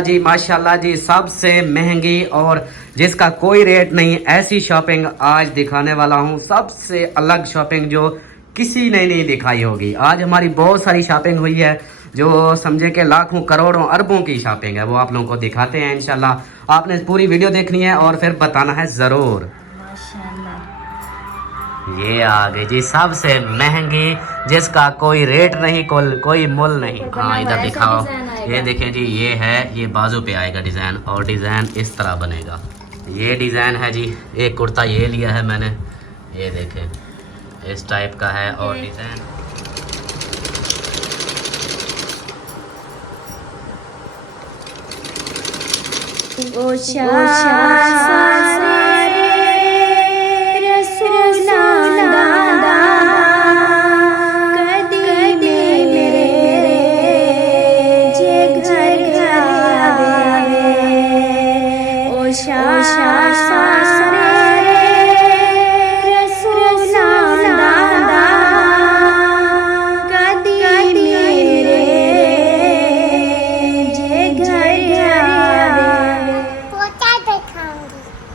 जी माशाल्लाह जी, सबसे महंगी और जिसका कोई रेट नहीं, ऐसी शॉपिंग आज दिखाने वाला हूँ। सबसे अलग शॉपिंग जो किसी ने नहीं दिखाई होगी। आज हमारी बहुत सारी शॉपिंग हुई है, जो समझे कि लाखों करोड़ों अरबों की शॉपिंग है, वो आप लोगों को दिखाते हैं इंशाल्लाह। आपने पूरी वीडियो देखनी है और फिर बताना है ज़रूर। ये आ गई जी सबसे महंगी, जिसका कोई रेट नहीं, कोई मोल नहीं। हाँ इधर दिखाओ, ये देखें जी, ये है, ये बाजू पे आएगा डिज़ाइन, और डिज़ाइन इस तरह बनेगा। ये डिज़ाइन है जी। एक कुर्ता ये लिया है मैंने, ये देखें इस टाइप का है। और डिज़ाइन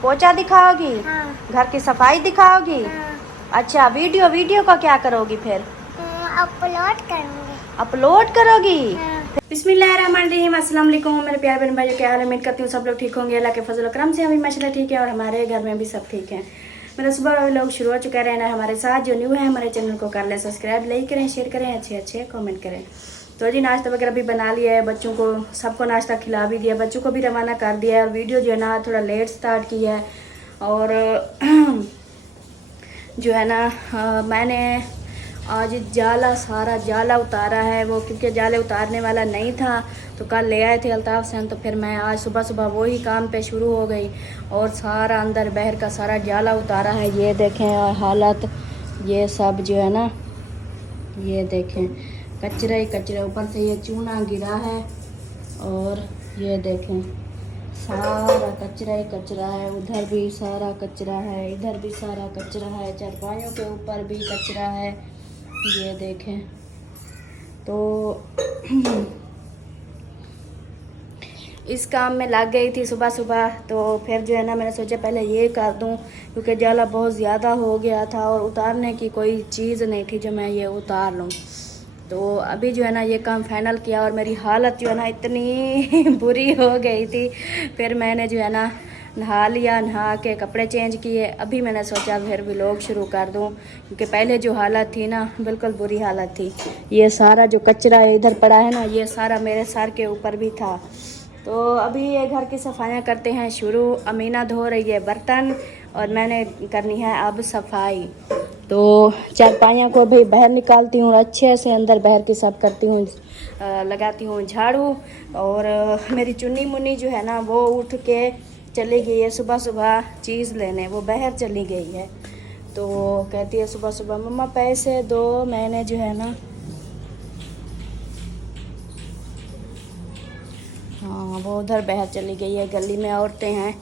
पोछा दिखाओगी? हाँ। घर की सफाई दिखाओगी? हाँ। अच्छा, वीडियो का क्या करोगी फिर? अपलोड करूँगी। अपलोड करोगी? हाँ। बिस्मिल्लाहिर्रहमानिर्रहीम। अस्सलाम वालेकुम मेरे प्यारे बहन भाइयों, क्या हाल है? उम्मीद करती हूँ सब लोग ठीक होंगे। अल्लाह के फजल करम से हम भी माशाल्लाह ठीक है, और हमारे घर में भी सब ठीक है। मेरा सुबह वाले लोग शुरू हो चुका है रहना हमारे साथ। जो न्यू है हमारे चैनल को कर लें सब्सक्राइब, लाइक करें, शेयर करें, अच्छे कमेंट करें। तो जी नाश्ता वगैरह भी बना लिया है, बच्चों को सबको नाश्ता खिला भी दिया, बच्चों को भी रवाना कर दिया है। और वीडियो जो है ना थोड़ा लेट स्टार्ट की है। और जो है ना मैंने आज सारा जाला उतारा है, वो क्योंकि जाले उतारने वाला नहीं था तो कल ले आए थे अल्ताफ़ से, तो फिर मैं आज सुबह वही काम पे शुरू हो गई और सारा अंदर बाहर का सारा जाला उतारा है। ये देखें हालत, ये सब जो है ना, ये देखें कचरा ही कचरा, ऊपर से ये चूना गिरा है। और ये देखें सारा कचरा ही कचरा है, उधर भी सारा कचरा है, इधर भी सारा कचरा है, चारपाइयों के ऊपर भी कचरा है। ये देखें तो इस काम में लग गई थी सुबह। तो फिर जो है ना मैंने सोचा पहले ये कर दूं, क्योंकि जाला बहुत ज़्यादा हो गया था और उतारने की कोई चीज़ नहीं थी जो मैं ये उतार लूं। तो अभी जो है ना ये काम फाइनल किया और मेरी हालत जो है ना इतनी बुरी हो गई थी। फिर मैंने जो है ना नहा लिया, नहा के कपड़े चेंज किए। अभी मैंने सोचा फिर व्लॉग शुरू कर दूं, क्योंकि पहले जो हालत थी ना बिल्कुल बुरी हालत थी। ये सारा जो कचरा इधर पड़ा है ना, ये सारा मेरे सर के ऊपर भी था। तो अभी ये घर की सफाइयाँ करते हैं शुरू। अमीना धो रही है बर्तन और मैंने करनी है अब सफाई। तो चारपाइयों को भी बाहर निकालती हूँ, अच्छे से अंदर बाहर की सब करती हूँ, लगाती हूँ झाड़ू। और मेरी चुन्नी मुन्नी जो है ना वो उठ के चली गई है सुबह चीज़ लेने, वो बाहर चली गई है। तो कहती है सुबह मम्मा पैसे दो। मैंने जो है ना हाँ वो उधर बाहर चली गई है, गली में औरतें हैं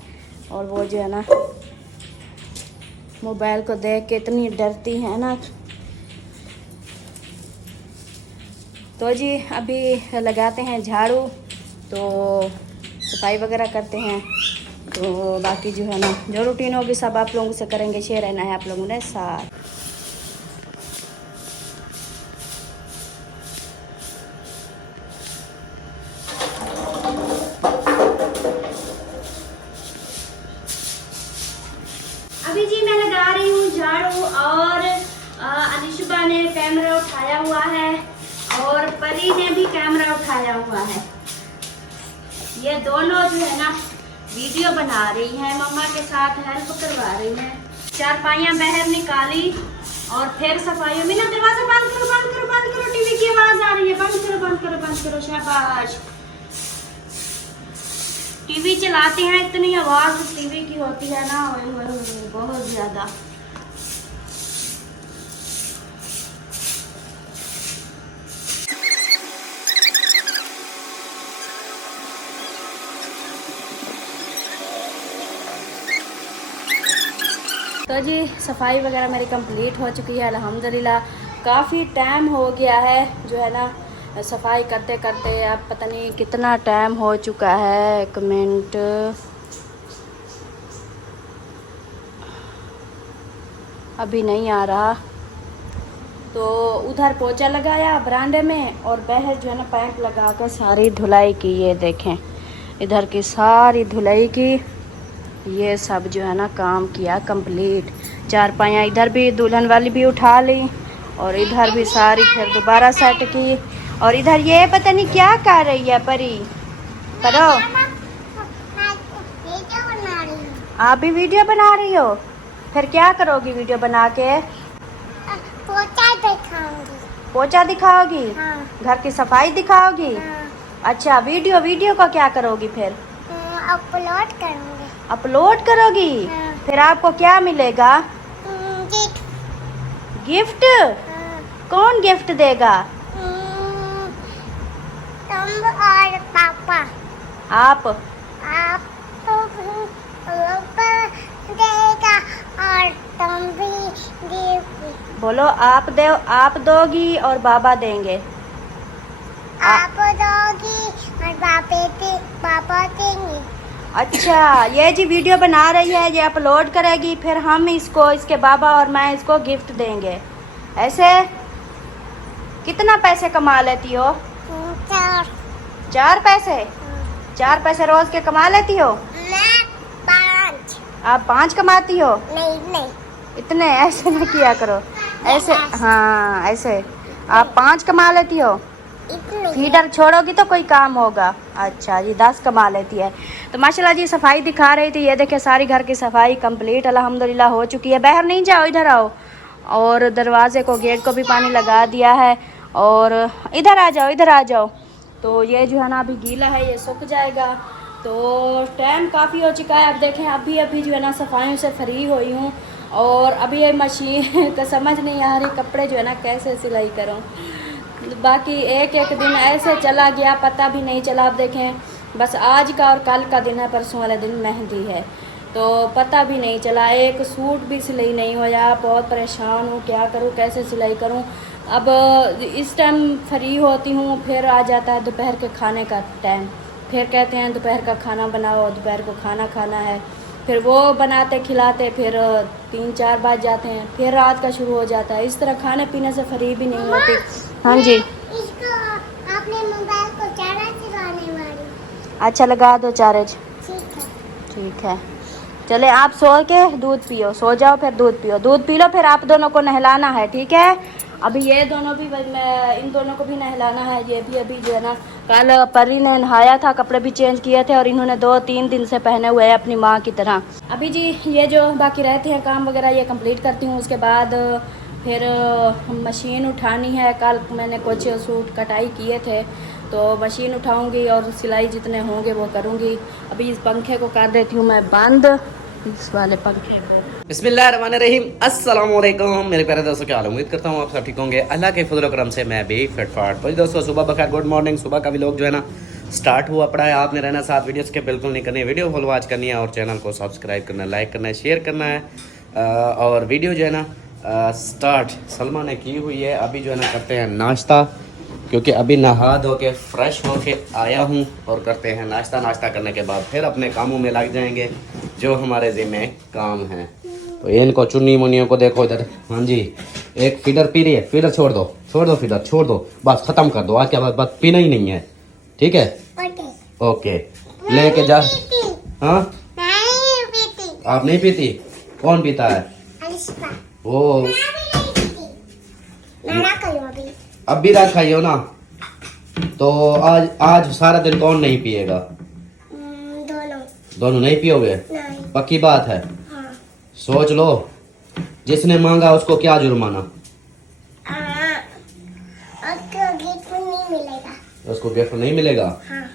और वो जो है ना मोबाइल को देख के इतनी डरती है ना। तो जी अभी लगाते हैं झाड़ू, तो सफाई वगैरह करते हैं। तो बाकी जो है ना जो रूटीन होगी सब आप लोगों से करेंगे, शेयर रहना है आप लोगों ने साथ। अभी जी मैं लगा रही हूँ झाड़ू, और अनिशुबा ने कैमरा उठाया हुआ है और परी ने भी कैमरा उठाया हुआ है। ये दोनों जो है ना वीडियो बना रही हैं, मम्मा के साथ हेल्प करवा रही हैं। चारपाइयाँ बाहर निकाली और फिर सफाइयों में ना, दरवाजा बंद करो, टीवी की आवाज आ रही है, बंद करो, शाबाश। टीवी चलाते हैं, इतनी आवाज टीवी की होती है ना, बहुत ज्यादा। तो जी सफाई वगैरह मेरी कंप्लीट हो चुकी है अल्हम्दुलिल्लाह। काफ़ी टाइम हो गया है जो है ना सफाई करते करते अब पता नहीं कितना टाइम हो चुका है। 1 मिनट, अभी नहीं आ रहा। तो उधर पोछा लगाया बरामदे में और बाहर जो है ना पाइप लगा कर सारी धुलाई की। ये देखें इधर की सारी धुलाई की, ये सब जो है ना काम किया कंप्लीट। चारपाइयाँ इधर भी दुल्हन वाली भी उठा ली और इधर भी सारी फिर दोबारा सेट की। और इधर ये पता नहीं क्या कर रही है परी। करो, वीडियो बना रही हूँ। आप भी वीडियो बना रही हो? फिर क्या करोगी वीडियो बना के? पोछा दिखाऊंगी। पोछा दिखाओगी? हाँ। घर की सफाई दिखाओगी? हाँ। अच्छा, वीडियो का क्या करोगी फिर? अपलोड करूंगी। अपलोड करोगी? हाँ। फिर आपको क्या मिलेगा? गिफ्ट। गिफ्ट? हाँ। कौन गिफ्ट देगा? तुम और पापा। आप? आप तो पापा देगा और तुम भी देगी। बोलो, आप दोगी और बाबा देंगे। आप दोगी और पापा देंगे। अच्छा, ये जी वीडियो बना रही है, ये अपलोड करेगी, फिर हम इसको, इसके बाबा और मैं इसको गिफ्ट देंगे। ऐसे कितना पैसे कमा लेती हो? 4 पैसे? 4 पैसे रोज के कमा लेती हो? मैं 5। आप 5 कमाती हो? नहीं। इतने ऐसे ना किया करो, ऐसे। हाँ, ऐसे आप 5 कमा लेती हो। इतने। फीडर छोड़ोगी तो कोई काम होगा। अच्छा, ये 10 कमा लेती है। तो माशाल्लाह जी सफाई दिखा रही थी। ये देखिए सारी घर की सफाई कंप्लीट अल्हम्दुलिल्लाह हो चुकी है। बाहर नहीं जाओ, इधर आओ। और दरवाजे को, गेट को भी पानी लगा दिया है। और इधर आ जाओ, इधर आ जाओ। तो ये जो है ना अभी गीला है, ये सूख जाएगा। तो टाइम काफ़ी हो चुका है। अब देखें अभी जो है ना सफाइयों से फ्री हुई हूँ। और अभी ये मशीन का समझ नहीं आ रही, कपड़े जो है ना कैसे सिलाई करूँ। बाकी एक दिन ऐसे चला गया, पता भी नहीं चला। अब देखें बस आज का और कल का दिन है, परसों वाले दिन मेहंदी है, तो पता भी नहीं चला। एक सूट भी सिलाई नहीं हुआ। बहुत परेशान हूँ, क्या करूँ, कैसे सिलाई करूँ। अब इस टाइम फ्री होती हूँ, फिर आ जाता है दोपहर के खाने का टाइम। फिर कहते हैं दोपहर का खाना बनाओ, दोपहर को खाना खाना है। फिर वो बनाते खिलाते फिर 3-4 बज जाते हैं। फिर रात का शुरू हो जाता है। इस तरह खाने पीने से फ्री भी नहीं होती। हाँ जी, इसको आपने मोबाइल को चार्ज लगाने वाली। अच्छा लगा दो चार्ज। ठीक है। ठीक है, चले आप सो के दूध पियो, सो जाओ, फिर दूध पियो, दूध पी लो, फिर आप दोनों को नहलाना है, ठीक है? अभी ये दोनों भी, मैं इन दोनों को भी नहलाना है। ये भी अभी जो है ना कल परी ने नहाया था, कपड़े भी चेंज किए थे और इन्होंने 2-3 दिन से पहने हुए हैं अपनी माँ की तरह। अभी जी ये जो बाकी रहते हैं काम वगैरह ये कंप्लीट करती हूँ। उसके बाद फिर मशीन उठानी है। कल मैंने कुछ सूट कटाई किए थे, तो मशीन उठाऊंगी और सिलाई जितने होंगे वो करूंगी। अभी इस पंखे को कर देती हूँ मैं बंद, इस वाले पंखे को। बिस्मिल्लाहिर्रहमानिर्रहीम, अस्सलाम वालेकुम मेरे प्यारे दोस्तों, क्या हाल है? उम्मीद करता हूँ आप सब ठीक होंगे। अल्लाह के फजल करम से मैं भी फिटफाट। तो दोस्तों सुबह बखैर, गुड मॉर्निंग। सुबह का भी लोग जो है ना स्टार्ट हुआ पड़ा है। आपने रहना साथ वीडियोस के बिल्कुल नहीं करनी, वीडियो फॉलो आज करनी है और चैनल को सब्सक्राइब करना है, लाइक करना है, शेयर करना है। और वीडियो जो है ना स्टार्ट सलमा ने की हुई है। अभी जो है ना करते हैं नाश्ता, क्योंकि अभी नहा धो के फ्रेश हो के आया हूँ। और करते हैं नाश्ता। नाश्ता करने के बाद फिर अपने कामों में लग जाएंगे जो हमारे ज़िम्मे काम हैं। तो ये इनको चुन्नी मुन्नियों को देखो इधर। हाँ जी, एक फीडर पी रही है, फीडर छोड़ दो, फीडर छोड़ दो, बस ख़त्म कर दो। आज के बाद बस पीना ही नहीं है, ठीक है? ओके, लेके जा। हाँ, नहीं पीती। आप नहीं पीती? कौन पीता है? अलिशा। वो नाना कलो अभी। अब भी रात खाइयो ना। तो आज सारा दिन कौन नहीं पिएगा? दोनों नहीं पियोगे? नहीं। पक्की बात है? हाँ। सोच लो, जिसने मांगा उसको क्या जुर्माना? उसको गिफ्ट नहीं मिलेगा। उसको गिफ्ट नहीं मिलेगा? हाँ।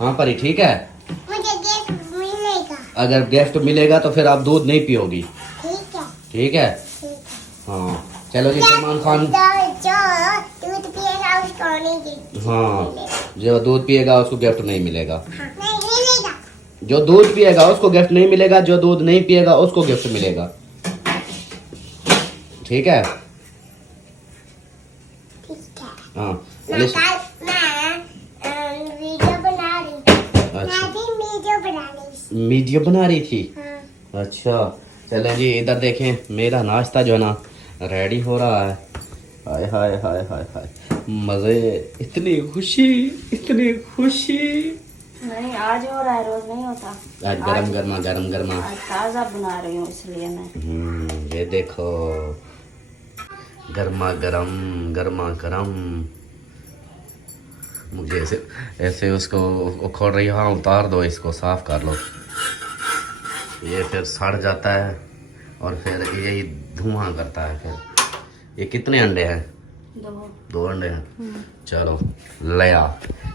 हाँ परी, ठीक है? मुझे गिफ्ट मिलेगा। अगर गिफ्ट मिलेगा तो फिर आप दूध नहीं पियोगी, ठीक है। ठीक है? ठीक है। हाँ चलो जी, सलमान खान। जो दूध पिएगा उसको नहीं गिफ्ट हाँ, जो दूध पिएगा उसको गिफ्ट नहीं मिलेगा। हाँ। नहीं मिलेगा। जो दूध पिएगा उसको गिफ्ट नहीं मिलेगा, जो दूध नहीं पिएगा उसको गिफ्ट मिलेगा, ठीक है? ठीक है। हाँ, बोले मैं वीडियो बना रही थी। अच्छा। मैं भी वीडियो बना रही थी। वीडियो बना रही थी। हाँ। अच्छा चलें जी, इधर देखें मेरा नाश्ता जो है ना रेडी हो रहा है। हाय हाय हाय हाय हाय, मज़े, इतनी खुशी, इतनी खुशी। नहीं आज हो रहा है, रोज नहीं होता। आज गरम गरमा, गरम गरमा। आज ताज़ा बना रही हूँ इसलिए मैं। ये देखो, गर्मा गरम, गर्मा गरम। मुझे ऐसे ऐसे उसको खोल रही, हाँ उतार दो इसको, साफ कर लो। ये फिर सड़ जाता है और फिर यही धुआं करता है। फिर ये कितने अंडे हैं? 2 अंडे हैं। चलो लया,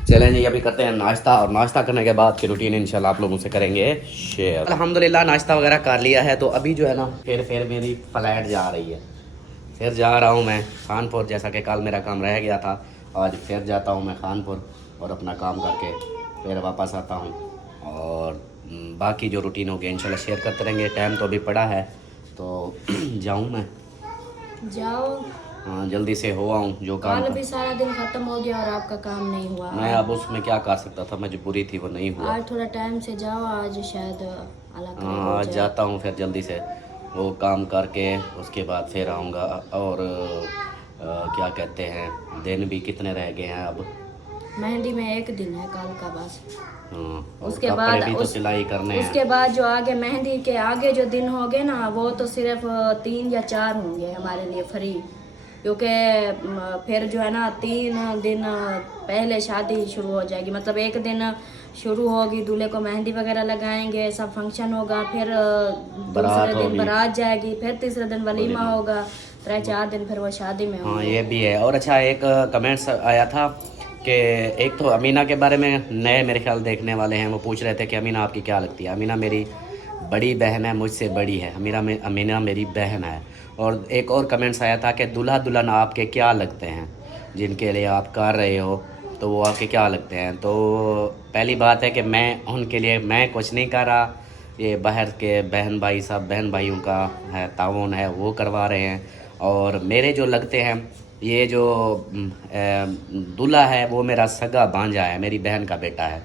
चलें जी अभी करते हैं नाश्ता, और नाश्ता करने के बाद की रूटीन इंशाल्लाह आप लोगों से करेंगे शेयर। अल्हम्दुलिल्लाह नाश्ता वगैरह कर लिया है, तो अभी जो है ना फिर मेरी फ्लाइट जा रही है। फिर जा रहा हूँ मैं खानपुर, जैसा कि कल मेरा काम रह गया था, आज फिर जाता हूँ मैं खानपुर और अपना काम करके फिर वापस आता हूँ। और बाकी जो रूटीन होगी इंशाल्लाह शेयर करते रहेंगे। टाइम तो अभी पड़ा है, तो जाऊँ मैं, जाओ। हाँ जल्दी से हो आऊँ जो काम कल भी सारा दिन खत्म हो गया और आपका काम नहीं हुआ। मैं अब उसमें क्या कर सकता था, मजबूरी थी, वो नहीं हुआ। आज थोड़ा टाइम से जाओ, आज शायद अलग हाँ आज जाता हूँ फिर जल्दी से वो काम करके, उसके बाद फिर आऊँगा। और क्या कहते हैं, दिन भी कितने रह गए हैं अब? मेहंदी में 1 दिन है कल का बस। हाँ, और उसके कपड़े बाद भी तो सिलाई करने उसके हैं। बाद जो आगे मेहंदी के आगे जो दिन होंगे ना, वो तो सिर्फ 3 या 4 होंगे हमारे लिए फ्री, क्योंकि फिर जो है ना 3 दिन पहले शादी शुरू हो जाएगी। मतलब 1 दिन शुरू होगी, दूल्हे को मेहंदी वगैरह लगाएंगे, सब फंक्शन होगा, फिर दूसरे दिन होगी। बारात जाएगी, फिर तीसरे दिन वलीमा होगा, 3-4 दिन फिर वो शादी में हाँ होंगे। ये भी है। और अच्छा एक कमेंट्स आया था कि एक तो अमीना के बारे में, नए मेरे ख्याल देखने वाले हैं, वो पूछ रहे थे कि अमीना आपकी क्या लगती है। अमीना मेरी बड़ी बहन है, मुझसे बड़ी है। अमीना मेरी बहन है। और एक और कमेंट्स आया था कि दूल्हा दुल्हन आपके क्या लगते हैं, जिनके लिए आप कर रहे हो, तो वो आपके क्या लगते हैं। तो पहली बात है कि मैं उनके लिए मैं कुछ नहीं कर रहा, ये बाहर के बहन भाई, सब बहन भाइयों का है ताउन है, वो करवा रहे हैं। और मेरे जो लगते हैं, ये जो दूल्हा है वो मेरा सगा भांजा है, मेरी बहन का बेटा है,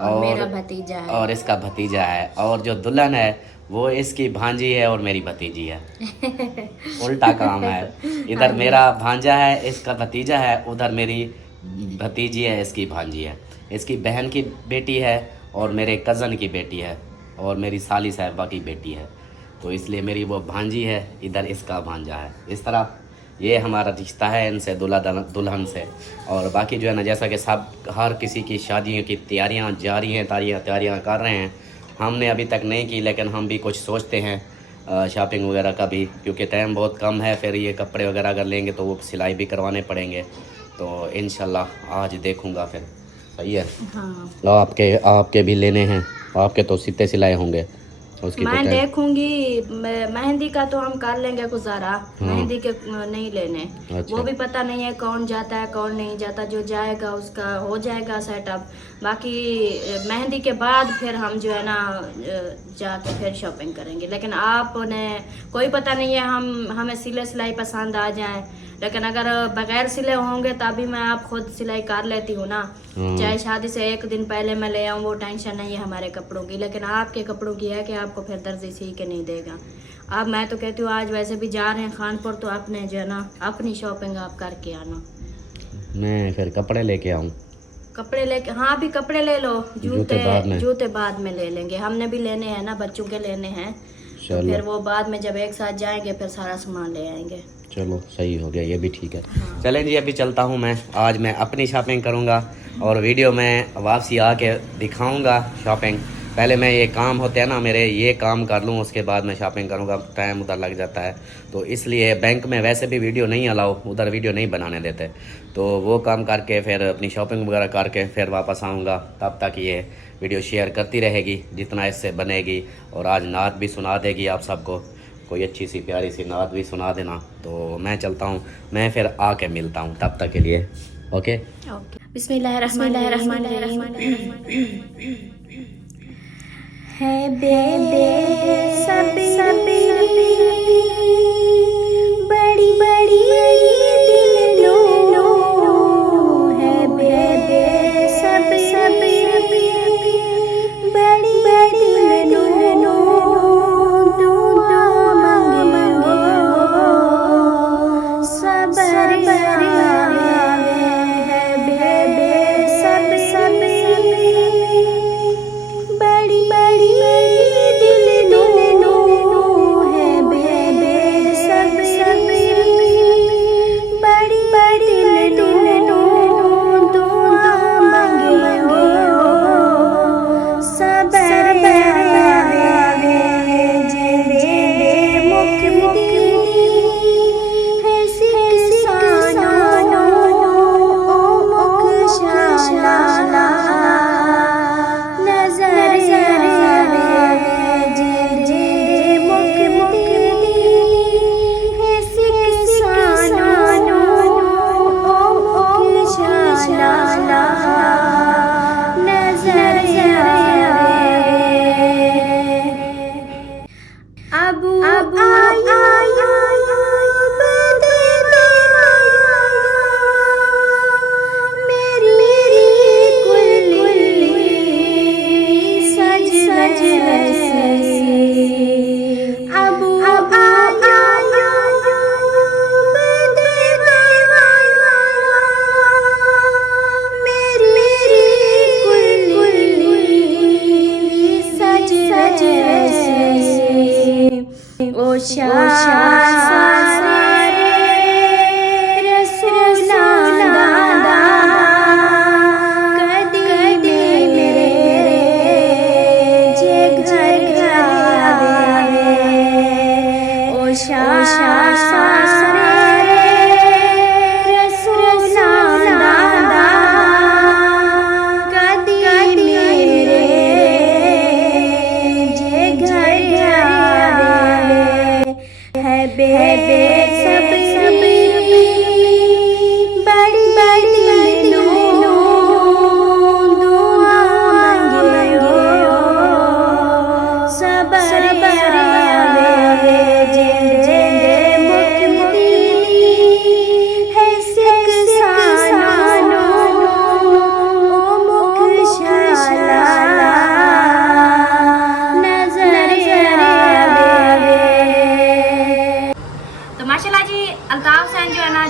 और मेरा भतीजा है, और इसका भतीजा है। और जो दुल्हन है वो इसकी भांजी है और मेरी भतीजी है। उल्टा काम है, इधर मेरा भांजा है, इसका भतीजा है, उधर मेरी भतीजी है, इसकी भांजी है। इसकी बहन की बेटी है और मेरे कज़न की बेटी है और मेरी साली साहिबा की बेटी है। तो इसलिए मेरी वो भांजी है, इधर इसका भांजा है। इस तरह ये हमारा रिश्ता है इनसे, दूल्हा दुल्हन से। और बाकी जो है ना, जैसा कि सब हर किसी की शादियों की तैयारियां जारी हैं, तैयारियां कर रहे हैं। हमने अभी तक नहीं की, लेकिन हम भी कुछ सोचते हैं शॉपिंग वगैरह का भी, क्योंकि टाइम बहुत कम है। फिर ये कपड़े वगैरह अगर लेंगे तो वो सिलाई भी करवाने पड़ेंगे। तो इंशाल्लाह आज देखूँगा फिर। सही है। हाँ। आपके भी लेने हैं, आपके तो सीते सिलाए होंगे। उसकी मैं तो देखूंगी, मेहंदी का तो हम कर लेंगे गुजारा, मेहंदी के नहीं लेने। अच्छा। वो भी पता नहीं है कौन जाता है कौन नहीं जाता, जो जाएगा उसका हो जाएगा सेटअप। बाकी मेहंदी के बाद फिर हम जो है ना जाके फिर शॉपिंग करेंगे। लेकिन आपने कोई पता नहीं है, हमें सिले सिलाई पसंद आ जाए, लेकिन अगर बगैर सिले होंगे तभी मैं आप खुद सिलाई कर लेती हूँ ना। चाहे शादी से 1 दिन पहले मैं ले आऊँ, वो टेंशन नहीं है हमारे कपड़ों की। लेकिन आपके कपड़ों की है कि आपको फिर दर्जी सी के नहीं देगा। अब मैं तो कहती हूँ आज वैसे भी जा रहे हैं खानपुर, तो अपने जो है ना अपनी शॉपिंग आप करके आना। मैं फिर कपड़े लेके आऊँ? कपड़े लेके, हाँ भी कपड़े ले लो, जूते बाद में ले लेंगे। हमने भी लेने हैं ना, बच्चों के लेने हैं, तो फिर वो बाद में जब एक साथ जाएंगे फिर सारा सामान ले आएंगे। चलो सही हो गया, ये भी ठीक है। चलें जी अभी चलता हूँ मैं, आज मैं अपनी शॉपिंग करूँगा और वीडियो में वापसी आके दिखाऊँगा शॉपिंग। पहले मैं ये काम होते हैं ना मेरे, ये काम कर लूँ, उसके बाद मैं शॉपिंग करूँगा। टाइम उधर लग जाता है, तो इसलिए बैंक में वैसे भी वीडियो नहीं अलाउ, उधर वीडियो नहीं बनाने देते। तो वो काम करके फिर अपनी शॉपिंग वगैरह करके फिर वापस आऊँगा। तब तक ये वीडियो शेयर करती रहेगी जितना इससे बनेगी। और आज नात भी सुना देगी आप सबको, कोई अच्छी सी प्यारी सी नात भी सुना देना। तो मैं चलता हूँ, मैं फिर आके मिलता हूँ, तब तक के लिए ओके। बिस्मिल्लाहिर्रहमानिर्रहीम। है बेबे बड़ी बड़ी दिलों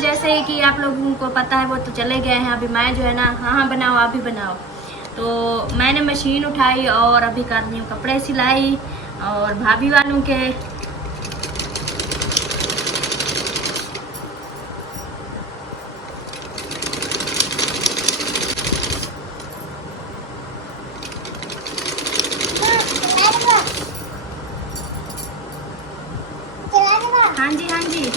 जैसे कि आप लोगों को पता है वो तो चले गए हैं। अभी मैं जो है ना, हाँ बनाओ आप भी बनाओ, तो मैंने मशीन उठाई और अभी कर रही हूँ कपड़े सिलाई और भाभी वालों के। हाँ जी हाँ जी।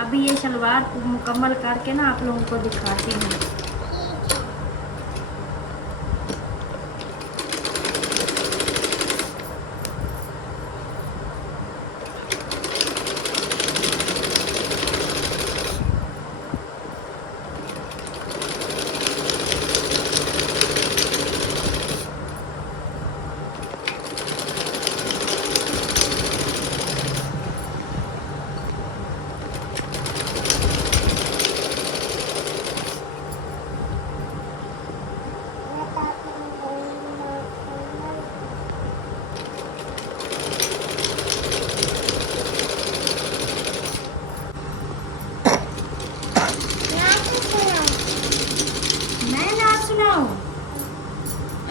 अभी ये शलवार को मुकम्मल करके ना आप लोगों को दिखाती हूँ।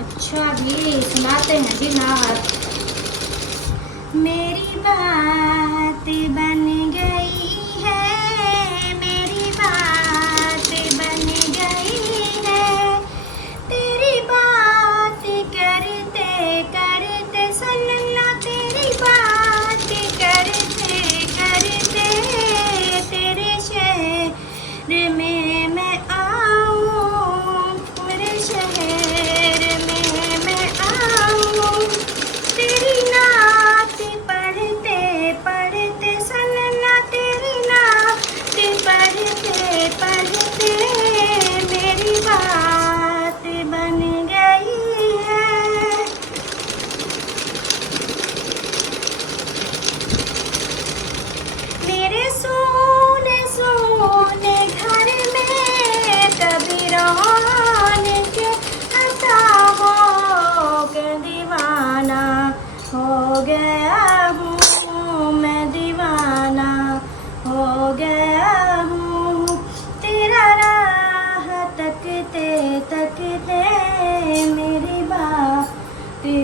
अच्छा जी सुनाते हैं जी नात। मेरी बात बन गई है, मेरी बात बन गई है, तेरी बात करते करते सल्ला, तेरी बात करते करते तेरे शहर में मैं आऊँ, मेरे शहर में मैं आऊँ, तेरी नात पढ़ते पढ़ते सल्ला, तेरी नात पढ़ते पढ़ते मेरी बात बन गई है। मेरे सोने सोने घर में कभी रौनक आता हो के दीवाना हो गया हूँ, मैं दीवाना हो गया हूँ, तेरा राह तकते तकते मेरी बात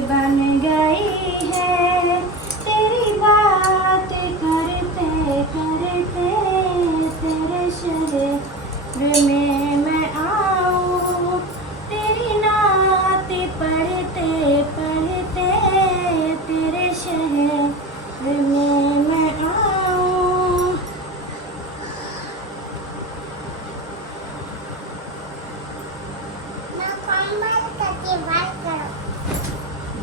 बन गई है, तेरी बात करते करते तेरे शहर में मैं आऊँ, तेरी नात पढ़ते पढ़ते तेरे शहर में मैं आऊँ।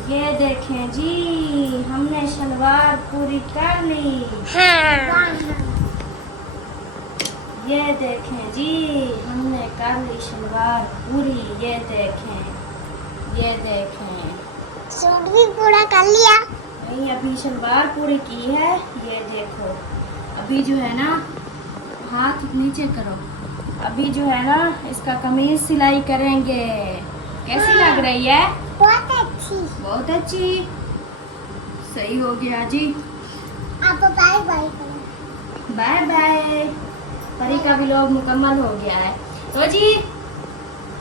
ये देखें जी हमने शलवार पूरी कर ली। ये देखें जी, हमने कर ली शलवार पूरी। ये देखें, ये देखें। सूट भी पूरा कर लिया। नहीं, अभी शलवार पूरी की है। ये देखो, अभी जो है ना, हाथ नीचे करो। अभी जो है ना, इसका कमीज सिलाई करेंगे। कैसी लग रही है? बहुत अच्छी। बहुत अच्छी। सही हो गया जी। आप बाय बाय करो। Bye bye. परी का व्लॉग मुकम्मल हो गया है। तो जी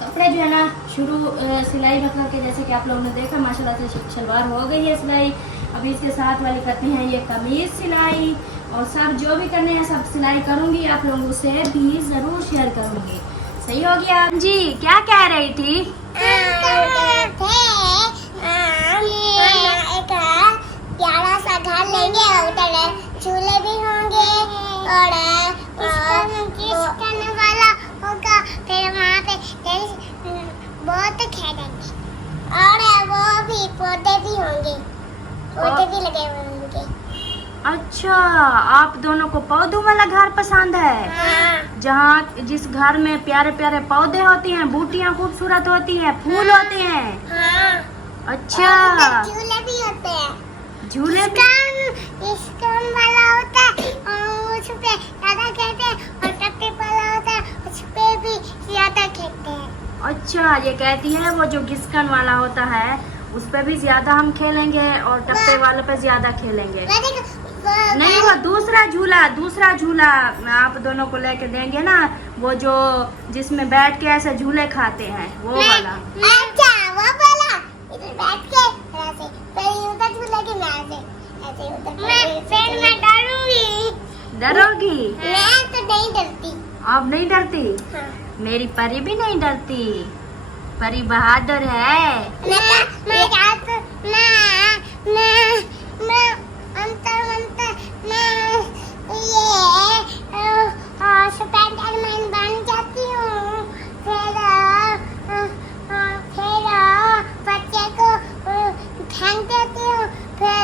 कपड़े जो है ना शुरू सिलाई मतलब के जैसे कि आप लोगों ने देखा माशाल्लाह से शलवार हो गई है सिलाई। अभी इसके साथ वाली करती हैं ये कमीज सिलाई, और सब जो भी करने हैं सब सिलाई करूंगी, आप लोगों से भी ज़रूर शेयर करूंगी। सही हो गया जी। क्या कह रही थी? एक प्यारा सा घर लेंगे, उधर झूले भी होंगे और किस करने वाला होगा। फिर वहाँ पे बहुत खेलेंगे और वो भी पौधे भी होंगे, पौधे भी लगे हुए होंगे। अच्छा, आप दोनों को पौधों वाला घर पसंद है? हाँ। जहाँ जिस घर में प्यारे प्यारे पौधे होते हैं, बूटियाँ खूबसूरत होती हैं, फूल होते हैं। हाँ। अच्छा, और उधर झूले भी होते हैं। झूले भी। स्टोन वाला होता है और उस पे ज्यादा खेलते हैं, और टप्पे वाला होता है उस पे भी ज्यादा खेलते हैं। अच्छा, ये कहती है वो जो घिसकन वाला होता है उस पे भी ज्यादा हम खेलेंगे और टप्पे वाले पे ज्यादा खेलेंगे। नहीं, वो दूसरा झूला आप दोनों को लेके देंगे ना, वो जो जिसमें बैठ के ऐसे झूले खाते हैं वो वाला। अच्छा, वो वाला इधर बैठ के ऐसे पहले उधर झूला के ना ऐसे ऐसे उधर। फिर मैं डरूंगी। डरोगी? मैं तो नहीं डरती। आप नहीं डरती? हाँ। मेरी परी भी नहीं डरती। परी बहादुर है। स्पाइडरमैन बन जाती हूँ। फिर बच्चे को फेंक देती हूँ। फिर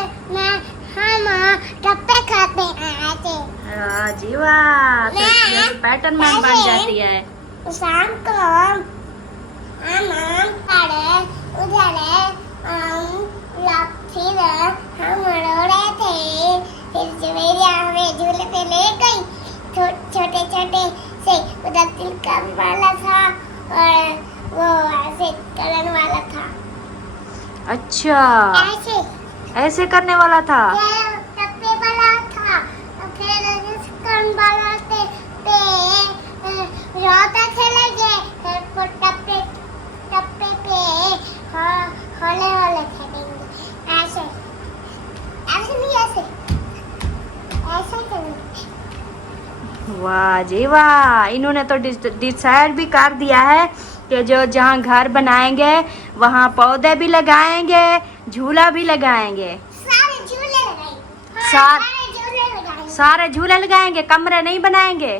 हम टप्पे खाते हैं ऐसे। जी वाह, तो ये पैटर्न मैन बन जाती है। शाम को हम पड़े उधर फिर हम रो रहे थे। फिर सवेरे हमें झूले पे ले गई। छोटे छोटे से उधर तिलका वाला था और वो ऐसे करने वाला था। अच्छा, ऐसे ऐसे करने वाला था। टप्पे वाला था। फिर स्कन वाला पे रोता खेलेंगे। फिर टप्पे टप्पे पे होले होले खेलेंगे। ऐसे ऐसे नहीं, ऐसे ऐसे करेंगे। वाह जी वाह, इन्होंने तो डिसाइड भी कर दिया है कि जो जहाँ घर बनाएंगे वहाँ पौधे भी लगाएंगे, झूला भी लगाएंगे। सारे झूले लगाएंगे। हाँ, सारे झूले लगाएंगे। सारे झूले लगाएंगे, कमरे नहीं बनाएंगे।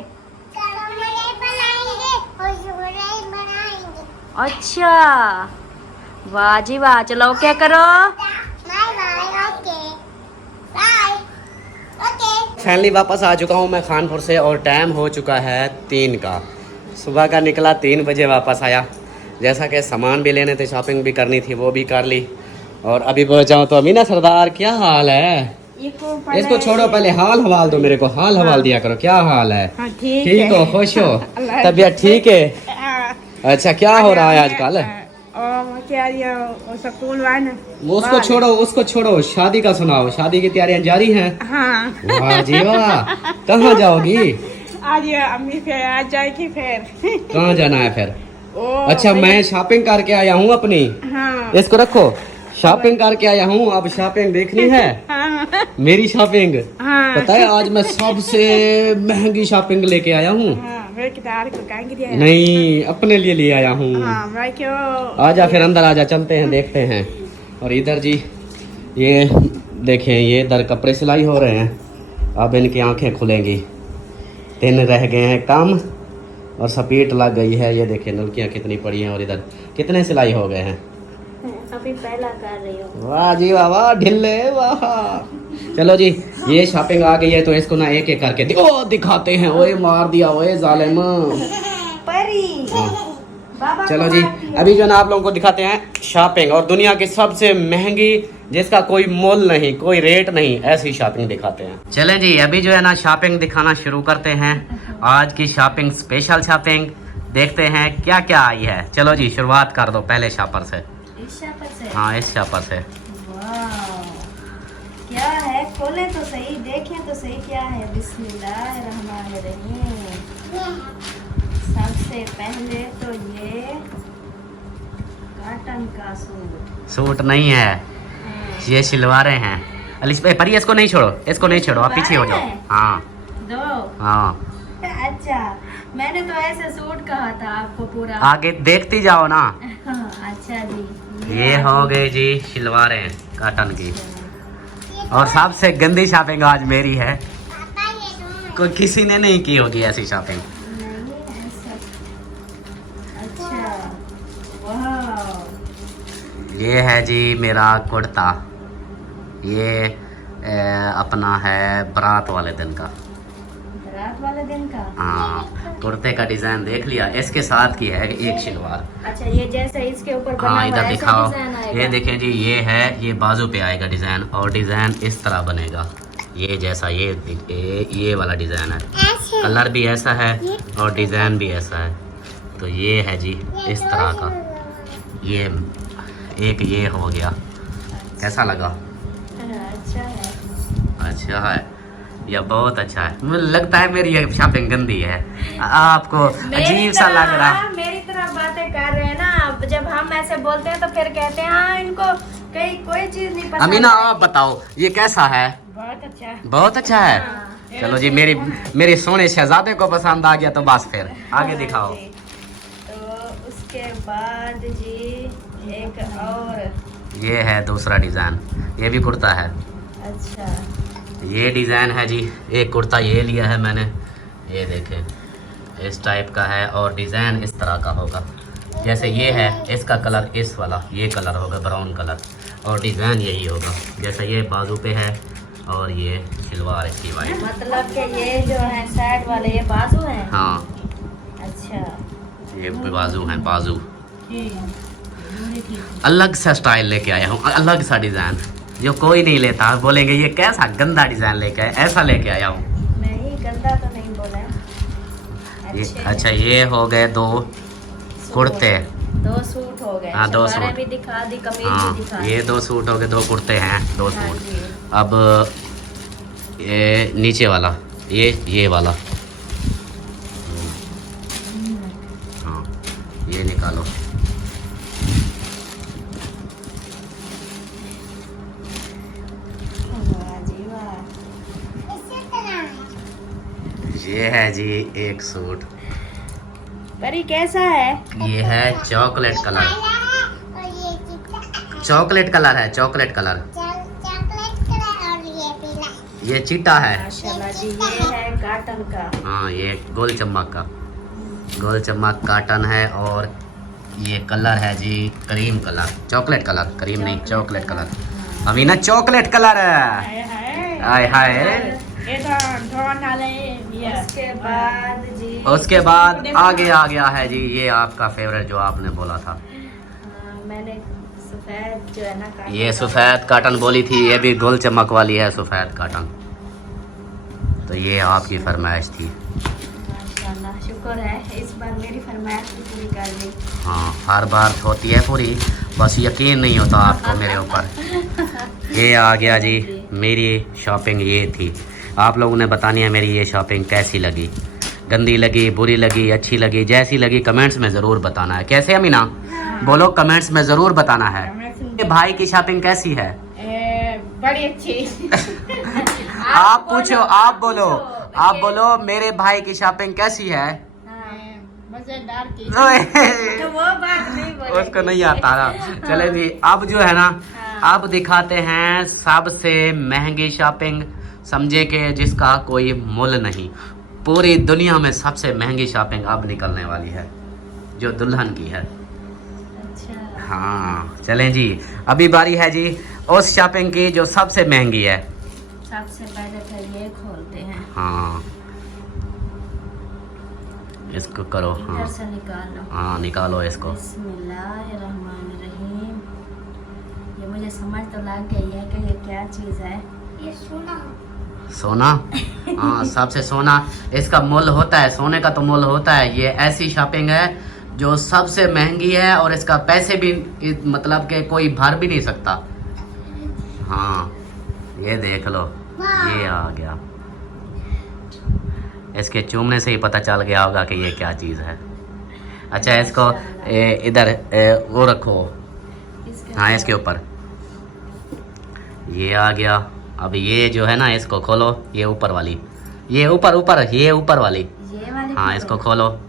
कमरे बनाएंगे और झूले बनाएंगे। अच्छा, वाह जी वाह। चलो ओके करो। Bye bye. Okay bye. Okay. Family वापस आ चुका हूँ मैं खानपुर से और टाइम हो चुका है 3 का। सुबह का निकला 3 बजे वापस आया। जैसा कि सामान भी लेने थे, शॉपिंग भी करनी थी, वो भी कर ली। और अभी पहुँच जाऊँ तो अमीना सरदार क्या हाल है? इसको छोड़ो, पहले हाल हवाल दो मेरे को। हाल हवाल दिया करो, क्या हाल है? ठीक हो, खुश हो, तबीयत ठीक है? अच्छा, क्या हो रहा है आजकल? उसको छोड़ो, उसको छोड़ो, शादी का सुनाओ। शादी की तैयारियां जारी हैं? हाँ, वाह जी वाह। कहाँ जाओगी? आज अम्मी फिर आ जाएगी फिर। कहाँ जाना है फिर? ओ, अच्छा, मैं शॉपिंग करके आया हूँ अपनी। हाँ, इसको रखो। शॉपिंग करके आया हूँ, अब शॉपिंग देखनी है। हाँ, मेरी शॉपिंग हाँ, पता है, आज मैं सबसे महंगी शॉपिंग लेके आया हूँ। हाँ, मेरे किताब को कहेंगे दिया। नहीं, अपने लिए ले आया हूँ। हाँ, मैं क्यों? आजा फिर अंदर आजा, चलते हैं, देखते हैं। और इधर जी ये देखें, ये इधर कपड़े सिलाई हो रहे हैं। अब इनकी आंखें खुलेंगी। 3 रह गए हैं काम और सपीट लग गई है। ये देखिए नलकियाँ कितनी पड़ी हैं। और इधर कितने सिलाई हो गए हैं? अभी पहला कर रही हूँ। वाह जी वाह, वाह ढिल्ले वाह। चलो जी, ये शॉपिंग आ गई है तो इसको ना एक एक करके दिखाते हैं। ओए मार दिया, ओए जालिम। परी बाबा चलो को जी, मार दिया। अभी जो ना आप लोगों को दिखाते हैं शॉपिंग, और दुनिया की सबसे महंगी, जिसका कोई मोल नहीं, कोई रेट नहीं, ऐसी शॉपिंग दिखाते हैं। चलें जी, अभी जो है ना शॉपिंग दिखाना शुरू करते हैं। आज की शॉपिंग स्पेशल शॉपिंग, देखते हैं क्या क्या आई है। चलो जी, शुरुआत कर दो पहले शॉपर से। इस शॉपर से? हाँ, इस शॉपर से। वाह, क्या है? खोले तो सही, देखें तो सही क्या है। बिस्मिल्लाहिर्रहमानिर्रहीम। सबसे पहले तो ये कॉटन का सूट नहीं है, ये शलवारें हैं। अलिश परी, इसको नहीं छोड़ो, इसको नहीं छोड़ो, आप पीछे हो जाओ। हाँ दो। हाँ, अच्छा, मैंने तो ऐसे सूट कहा था आपको पूरा। आगे देखती जाओ ना। अच्छा जी, ये हो गए जी शलवारें कॉटन की। और सबसे गंदी शॉपिंग आज मेरी है, पापा ये दो। कोई किसी ने नहीं की होगी ऐसी शॉपिंग। नहीं ऐसा। अच्छा, वाह, ये है जी मेरा कुर्ता, ये अपना है बारात वाले दिन का। रात वाले दिन का? हाँ, कुर्ते का डिजाइन देख लिया, इसके साथ की है एक शलवार। अच्छा, ये जैसे इसके ऊपर बना हाँ, हुआ इधर है, ऐसा दिखाओ, डिजाइन आएगा? ये देखें जी, ये है, ये बाजू पे आएगा डिजाइन, और डिजाइन इस तरह बनेगा, ये जैसा ये वाला डिजाइन है। ऐसे कलर भी ऐसा है और डिजाइन भी ऐसा है। तो ये है जी इस तरह का, ये एक ये हो गया। कैसा लगा? अच्छा है। अच्छा है या बहुत अच्छा है? मुझे लगता है मेरी ये शॉपिंग गंदी है, आपको अजीब सा लग रहा है। मेरी तरह बातें कर रहे हैं ना, अब जब हम ऐसे बोलते हैं तो फिर कहते हैं हाँ इनको कहीं कोई चीज नहीं पसंद। अमीना, आप बताओ ये कैसा है? बहुत अच्छा है। बहुत अच्छा है। चलो जी, मेरे सोने शहजादे को पसंद आ गया तो बस फिर आगे दिखाओ। जी। तो उसके बाद जी एक और, ये है दूसरा डिजाइन, ये भी कुर्ता है। अच्छा, ये डिजाइन है जी, एक कुर्ता ये लिया है मैंने, ये देखें इस टाइप का है, और डिजाइन इस तरह का होगा। जैसे ये है, इसका कलर इस वाला ये कलर होगा, ब्राउन कलर, और डिजाइन यही होगा। जैसे ये बाजू पे है और ये शलवार इसकी वाइट। मतलब कि ये जो है साइड वाले ये बाजू हैं? हाँ, अच्छा, ये बाजू हैं, बाजू। अलग सा स्टाइल लेके आया हूँ, अलग सा डिजाइन जो कोई नहीं लेता। बोलेंगे ये कैसा गंदा डिजाइन लेके आया, ऐसा लेके आया हूँ। नहीं गंदा तो नहीं बोला। अच्छा, ये हो गए दो कुर्ते, दो सूट हो गए। हाँ, दो शलवारें सूट। भी दिखा दी, कमीज हाँ, भी दिखा दी। ये दो सूट हो गए, दो कुर्ते हैं, दो हाँ सूट। जी। अब ये नीचे वाला, ये वाला, हाँ, ये निकालो। वाह जी वाह। इसी तरह है। ये है जी एक सूट, परी कैसा है? ये है चॉकलेट कलर, काला है और ये चिट्टा चॉकलेट कलर है, चॉकलेट कलर। चॉकलेट कलर और ये पीला। ये चीटा है। माशाल्लाह जी, ये है कॉटन का। हाँ, ये गोल चम्मक का, गोल चम्मक कॉटन है, और ये कलर है जी cream colour, chocolate colour, cream नहीं, chocolate colour. Amina, chocolate colour है। हाय हाय। ये धोन वाले ये उसके बाद जी, उसके बाद आगे आ गया है जी, ये आपका फेवरेट जो आपने बोला था, मैंने सफेद जो है ना कॉटन ये का- सफ़ेद कॉटन बोली थी, ये भी गोल चमक वाली है सफ़ेद कॉटन। तो ये आपकी फरमाइश थी। माशाल्लाह, शुक्र है इस बार मेरी फरमाइश भी पूरी कर दी। हाँ, हर बार होती है पूरी, बस यकीन नहीं होता आपको मेरे ऊपर। ये आ गया जी, मेरी शॉपिंग ये थी। आप लोगों ने बतानी है मेरी ये शॉपिंग कैसी लगी, गंदी लगी, बुरी लगी, अच्छी लगी, जैसी लगी कमेंट्स में ज़रूर बताना है। कैसे अमीना? बोलो, कमेंट्स में ज़रूर बताना है। ये भाई की शॉपिंग कैसी है? बड़ी अच्छी। आप पूछो, आप बोलो, आप बोलो मेरे भाई की शॉपिंग कैसी है? मजेदार की। तो वो बात नहीं बोलेंगे। उसको नहीं आता ना। चले जी, अब जो है ना, अब दिखाते हैं सबसे महंगी शॉपिंग, समझे कि जिसका कोई मूल नहीं। पूरी दुनिया में सबसे महंगी शॉपिंग अब निकलने वाली है, जो दुल्हन की है। अच्छा, हाँ, चलें जी, अभी बारी है जी उस शॉपिंग की जो सबसे महंगी है। सबसे पहले फिर ये खोलते हैं, हाँ इसको करो। हाँ इधर से निकालो। हाँ निकालो इसको। बिस्मिल्लाहिर्रहमानिर्रहीम। ये मुझे समझ तो लग गई है कि ये क्या चीज़ है। ये सोना सोना? हाँ सबसे सोना इसका मूल्य होता है, सोने का तो मूल्य होता है। ये ऐसी शॉपिंग है जो सबसे महंगी है और इसका पैसे भी मतलब कि कोई भर भी नहीं सकता। हाँ ये देख लो, ये आ गया। इसके चूमने से ही पता चल गया होगा कि ये क्या चीज़ है। अच्छा इसको इधर वो रखो। हाँ इसके ऊपर ये आ गया। अब ये जो है ना इसको खोलो, ये ऊपर वाली, ये ऊपर ये ऊपर वाली, ये वाली हाँ इसको खोलो।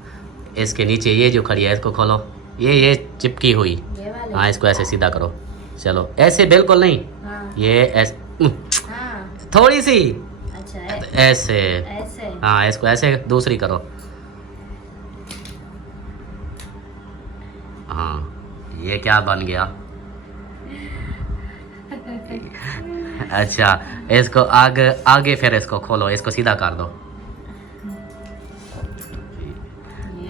इसके नीचे ये जो खड़ी है इसको खोलो, ये चिपकी हुई। ये वाली। हाँ इसको ऐसे सीधा करो। चलो ऐसे बिल्कुल नहीं, हाँ ये ऐसे हाँ। थोड़ी सी अच्छा ऐसे। ऐसे। हाँ इसको ऐसे दूसरी करो। हाँ ये क्या बन गया? अच्छा इसको आगे फिर इसको खोलो, इसको सीधा कर दो।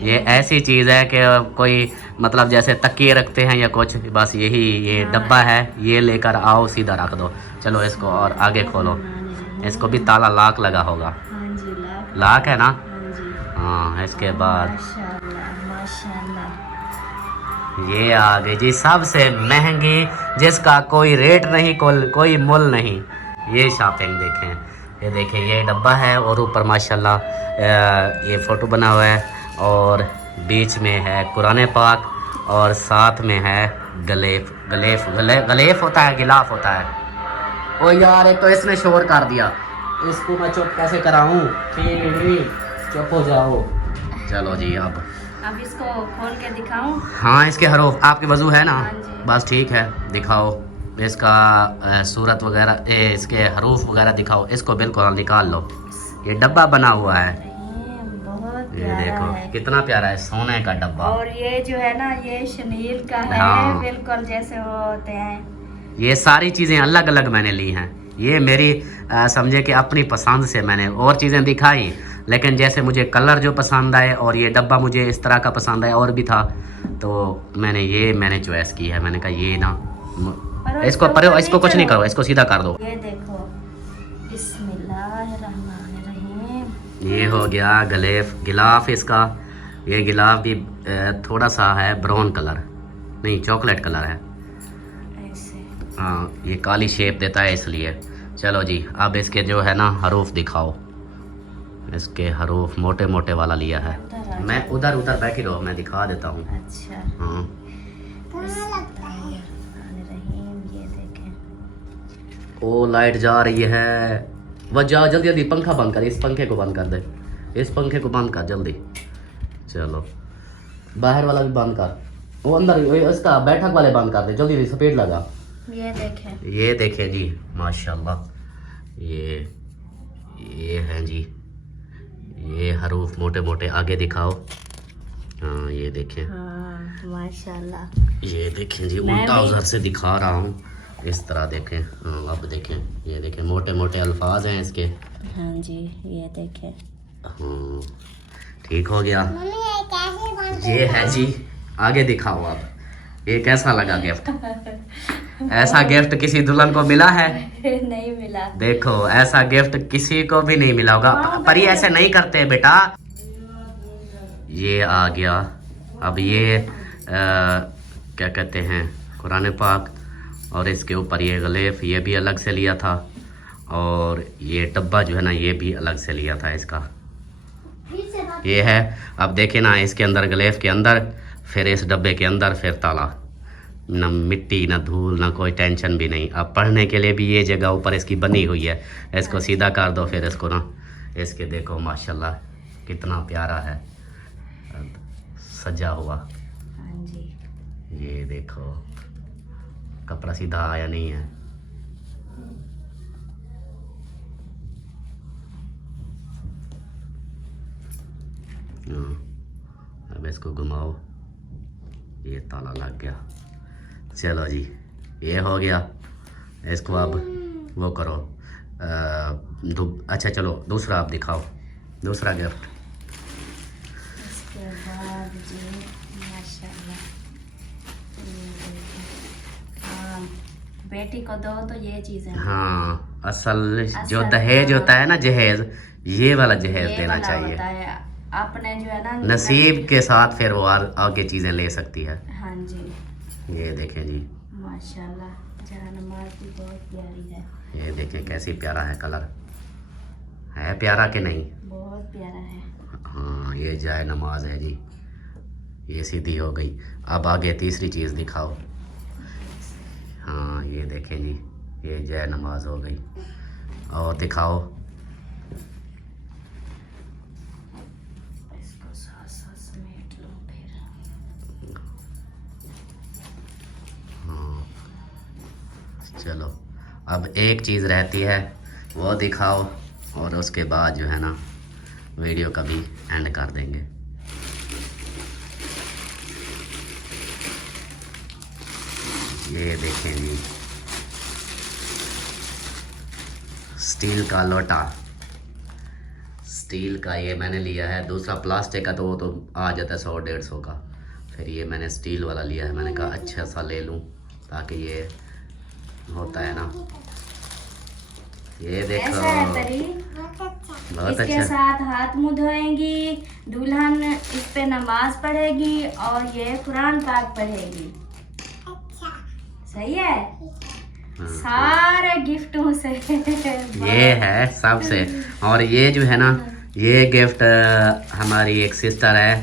ये ऐसी चीज़ है कि कोई मतलब जैसे तकिए रखते हैं या कुछ, बस यही ये डब्बा है, ये लेकर आओ सीधा रख दो। चलो इसको और आगे खोलो। इसको भी ताला लाक लगा होगा। हाँ जी लाक है ना? हाँ जी। हाँ इसके बाद माशाल्लाह माशाल्लाह। ये आ गई जी सबसे महंगी, जिसका कोई रेट नहीं, कोई मूल्य नहीं। ये शॉपिंग देखें, ये देखें ये डब्बा है और ऊपर माशाल्लाह ये फ़ोटो बना हुआ है और बीच में है कुरान पाक और साथ में है गलेफ होता है, गिलाफ होता है। ओ यार एक तो इसने शोर कर दिया, इसको मैं चुप कैसे कराऊं? चुप हो जाओ। चलो जी अब इसको खोल के दिखाऊं? हाँ इसके हरूफ आपके वजू है ना? हाँ जी। बस ठीक है दिखाओ इसका सूरत वगैरह, इसके हरूफ वगैरह दिखाओ। इसको बिल्कुल निकाल लो। ये डब्बा बना हुआ है, बहुत ये प्यारा देखो है। कितना प्यारा है, सोने का डब्बा। और ये जो है ना ये शनील का है। हाँ। बिल्कुल जैसे वो होते हैं। ये सारी चीज़ें अलग अलग मैंने ली हैं। ये मेरी समझे कि अपनी पसंद से मैंने और चीज़ें दिखाई, लेकिन जैसे मुझे कलर जो पसंद आए और ये डब्बा मुझे इस तरह का पसंद आया और भी था, तो मैंने चॉइस की है। मैंने कहा ये ना इसको इसको कुछ नहीं करो, इसको सीधा कर दो। ये देखो बिस्मिल्लाहिर्रहमानिर्रहीम। ये हो गया गिलाफ इसका। ये गिलाफ भी थोड़ा सा है ब्राउन कलर, नहीं चॉकलेट कलर है। ऐसे। हाँ ये काली शेप देता है इसलिए। चलो जी अब इसके जो है ना हरूफ दिखाओ। इसके हरूफ मोटे मोटे वाला लिया है। मैं उधर बैठी रहो, मैं दिखा देता हूँ। अच्छा। हाँ ये देखें। ओ लाइट जा रही है, वह जाओ जल्दी जल्दी, पंखा बंद कर, इस पंखे को बंद कर दे, इस पंखे को बंद कर जल्दी। चलो बाहर वाला भी बंद कर, वो अंदर इसका बैठक वाले बंद कर दे जल्दी, सफेद लगा। ये देखें जी माशाल्लाह। ये हैं जी ये हरूफ मोटे मोटे, आगे दिखाओ। हाँ ये देखें। हाँ माशाल्लाह। ये देखें जी उल्टा उधर से दिखा रहा हूँ, इस तरह देखें। हाँ अब देखें, ये देखें मोटे मोटे अल्फाज हैं इसके। हाँ जी ये देखें। हाँ ठीक हो गया। मम्मी ये कैसे बनती ये है जी, आगे दिखाओ अब। ये कैसा लगा गिफ्ट? ऐसा गिफ्ट किसी दुल्हन को मिला है? नहीं मिला। देखो ऐसा गिफ्ट किसी को भी नहीं मिला होगा। पर ये ऐसे नहीं करते बेटा। ये आ गया। अब ये क्या कहते हैं, कुरान पाक और इसके ऊपर ये गलेफ, ये भी अलग से लिया था। और ये डब्बा जो है ना ये भी अलग से लिया था इसका। ये है, अब देखे ना इसके अंदर गलेफ के अंदर, फिर इस डब्बे के अंदर फिर ताला, ना मिट्टी ना धूल ना कोई टेंशन भी नहीं। अब पढ़ने के लिए भी ये जगह ऊपर इसकी बनी हुई है। इसको सीधा कर दो, फिर इसको ना इसके देखो माशाल्लाह कितना प्यारा है सजा हुआ। हाँ जी ये देखो कपड़ा सीधा आया नहीं है। अब इसको घुमाओ, ये ताला लग गया। चलो जी ये हो गया। इसको अब वो करो, अच्छा चलो दूसरा आप दिखाओ, दूसरा गिफ्ट। उसके बाद जी माशाल्लाह ये देखिए। हाँ, बेटी को दो तो ये चीज़ें हाँ, असल जो असल, दहेज हाँ। होता है ना, जहेज, ये वाला जहेज ये देना वाला चाहिए। होता है आपने जो है ना नसीब के साथ फिर वो आगे चीजें ले सकती है। हाँ जी ये देखें जी, माशाल्लाह, जहानमाज भी बहुत प्यारी है। ये देखें कैसी प्यारा है कलर, है प्यारा कि नहीं? बहुत प्यारा है। हाँ, ये जाए नमाज है जी, ये सीधी हो गई। अब आगे तीसरी चीज़ दिखाओ। हाँ, ये देखें जी, ये जाए नमाज हो गई। और दिखाओ। इसको साथ साथ समेट लो फिर। हाँ, चलो अब एक चीज़ रहती है, वो दिखाओ, और उसके बाद जो है ना वीडियो का भी एंड कर देंगे। ये देखें जी, स्टील का लोटा, स्टील का ये मैंने लिया है। दूसरा प्लास्टिक का तो वो तो आ जाता है 100-150 का, फिर ये मैंने स्टील वाला लिया है। मैंने कहा अच्छा सा ले लूँ ताकि ये होता है ना। ये देखो, ऐसा है परी, बहुत इसके अच्छा। साथ हाथ मुंह धोएंगी दुल्हन, इस पे नमाज पढ़ेगी और ये कुरान पाक पढ़ेगी। सही है, हाँ, सारे गिफ्टों से ये है सबसे। और ये जो है ना, ये गिफ्ट हमारी एक सिस्टर है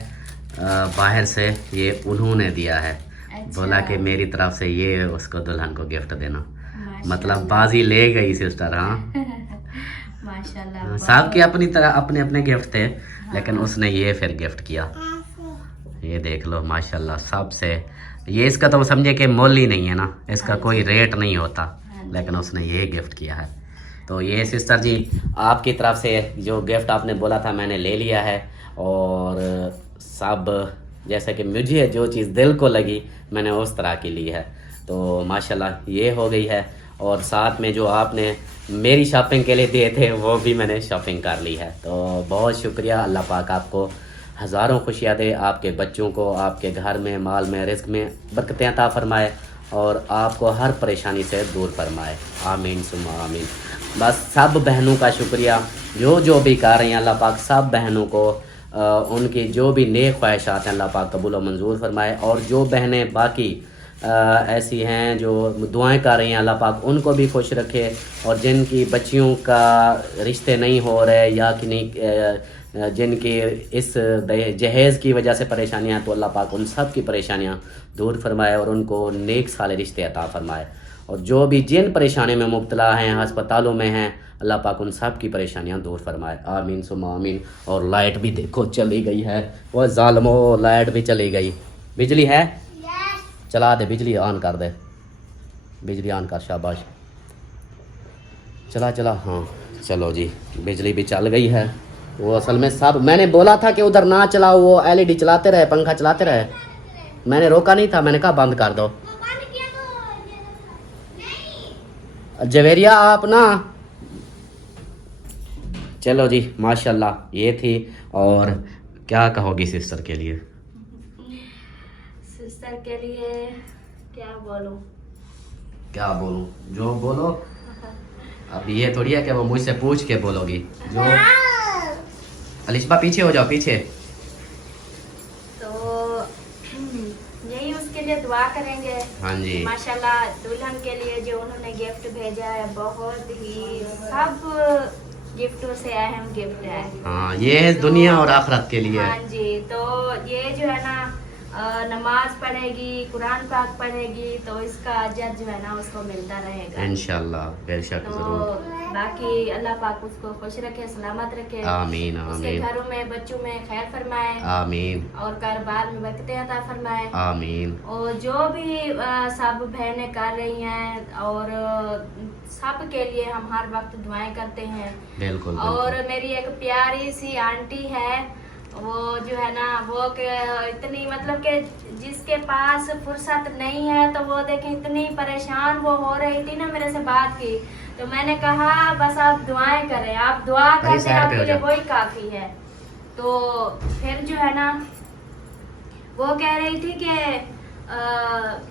बाहर से, ये उन्होंने दिया है। अच्छा। बोला कि मेरी तरफ से ये उसको दुल्हन को गिफ्ट देना, माशाल्लाह। मतलब बाजी ले गई सिस्टर। हाँ, माशाल्लाह, सबके अपनी तरह अपने अपने गिफ्ट थे, लेकिन उसने ये फिर गिफ्ट किया। ये देख लो माशाल्लाह, सबसे। ये इसका तो समझे कि मोल ही नहीं है ना, इसका कोई रेट नहीं होता, लेकिन उसने ये गिफ्ट किया है। तो ये सिस्टर जी, आपकी तरफ से जो गिफ्ट आपने बोला था मैंने ले लिया है। और सब जैसे कि मुझे जो चीज़ दिल को लगी मैंने उस तरह की ली है। तो माशाल्लाह ये हो गई है। और साथ में जो आपने मेरी शॉपिंग के लिए दिए थे वो भी मैंने शॉपिंग कर ली है। तो बहुत शुक्रिया, अल्लाह पाक आपको हज़ारों खुशियाँ दे, आपके बच्चों को, आपके घर में, माल में, रिज़्क़ में बरकतें अता फरमाए और आपको हर परेशानी से दूर फरमाए। आमीन सुम्मा आमीन। बस सब बहनों का शुक्रिया जो भी कर रही हैं, अल्लाह पाक सब बहनों को उनकी जो भी नेक ख्वाहिशात हैं अल्लाह पाक कबूल और मंजूर फरमाए। और जो बहनें बाकी ऐसी हैं जो दुआएं कर रही हैं, अल्लाह पाक उनको भी खुश रखे। और जिनकी बच्चियों का रिश्ते नहीं हो रहे या कि नहीं, जिनकी इस जहेज़ की वजह से परेशानियां हैं, तो अल्लाह पाक उन सब की परेशानियां दूर फरमाए और उनको नेक साले रिश्ते अता फरमाए। और जो भी जिन परेशानियों में मुब्तला हैं, अस्पतालों में हैं, अल्लाह पाक उन सब की परेशानियां दूर फरमाए। आमीन सुम्मा आमीन। और लाइट भी देखो चली गई है, वो ज़ालिमो, लाइट भी चली गई। बिजली है, चला दे, बिजली ऑन कर दे, बिजली ऑन कर, शाबाश, चला चला। हाँ चलो जी, बिजली भी चल गई है। वो असल में सब मैंने बोला था कि उधर ना चलाओ, वो एलईडी चलाते रहे, पंखा चलाते रहे, मैंने रोका नहीं था, मैंने कहा बंद कर दो। जवेरिया आप ना, चलो जी माशाल्लाह ये थी। और क्या कहोगी सिस्टर के लिए? सिस्टर के लिए क्या बोलूं? क्या बोलूं, जो बोलो। अब ये थोड़ी है कि वो मुझसे पूछ के बोलोगी। जो अलिशबा पीछे हो जाओ, पीछे। तो यही उसके लिए दुआ करेंगे। हाँ जी, माशाल्लाह दुल्हन के लिए जो उन्होंने गिफ्ट भेजा है बहुत ही सब गिफ्टों से अहम गिफ्ट है। हाँ ये है दुनिया और आखिरत के लिए। हाँ जी, तो ये जो है ना नमाज पढ़ेगी, कुरान पाक पढ़ेगी, तो इसका अजर जो है ना उसको मिलता रहेगा इंशाल्लाह, बेशक तो जरूर। बाकी अल्लाह पाक उसको खुश रखे, सलामत रखे, आमीन उसके आमीन घरों में, बच्चों में खैर फरमाए आमीन और कारोबार में बरकतें अता फरमाए। आमीन। और जो भी सब बहनें कर रही हैं और सब के लिए हम हर वक्त दुआएं करते हैं। बिल्कुल और बिल्कुल। मेरी एक प्यारी सी आंटी है, वो जो है है ना वो इतनी मतलब कि जिसके पास फुर्सत नहीं है तो वो देखे इतनी परेशान वो हो रही थी ना मेरे से बात की, तो मैंने कहा बस आप दुआएं करें, आप दुआ भाई करते साइड पे हो आपके लिए जाओ। वही काफी है। तो फिर जो है ना वो कह रही थी कि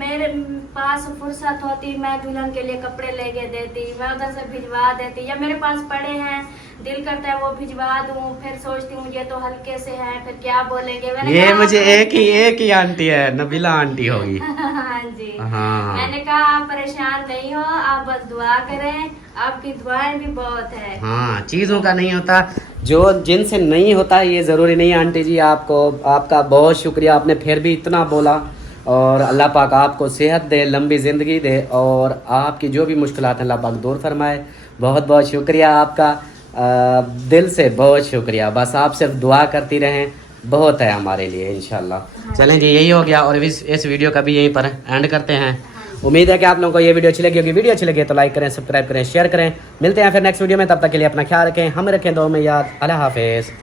मेरे पास फुर्सत होती मैं दुल्हन के लिए कपड़े लेके देती, मैं उधर से भिजवा देती, या मेरे पास पड़े हैं दिल करता है वो भिजवा दूं, फिर सोचती हूँ ये तो हल्के से हैं फिर क्या बोलेंगे। मैंने ये कहा, मुझे एक ही आंटी है, नबीला आंटी होगी। हाँ जी। हाँ। मैंने कहा आप परेशान नहीं हो, आप बस दुआ करें, आपकी दुआएं भी बहुत है। हाँ, चीज़ों का नहीं होता, जो जिनसे नहीं होता ये ज़रूरी नहीं। आंटी जी आपको आपका बहुत शुक्रिया, आपने फिर भी इतना बोला, और अल्लाह पाक आपको सेहत दे, लंबी ज़िंदगी दे, और आपकी जो भी मुश्किलात हैं अल्लाह पाक दूर फरमाए। बहुत बहुत शुक्रिया आपका, दिल से बहुत शुक्रिया। बस आप सिर्फ दुआ करती रहें, बहुत है हमारे लिए इंशाल्लाह। चलें जी, यही हो गया, और इस वीडियो का भी यहीं पर एंड करते हैं। उम्मीद है कि आप लोगों को ये वीडियो अच्छी लगी होगी। वीडियो अच्छी लगी तो लाइक करें, सब्सक्राइब करें, शेयर करें। मिलते हैं फिर नेक्स्ट वीडियो में, तब तक के लिए अपना ख्याल रखें, हमें रखें दुआ में याद। अल्लाह हाफिज़।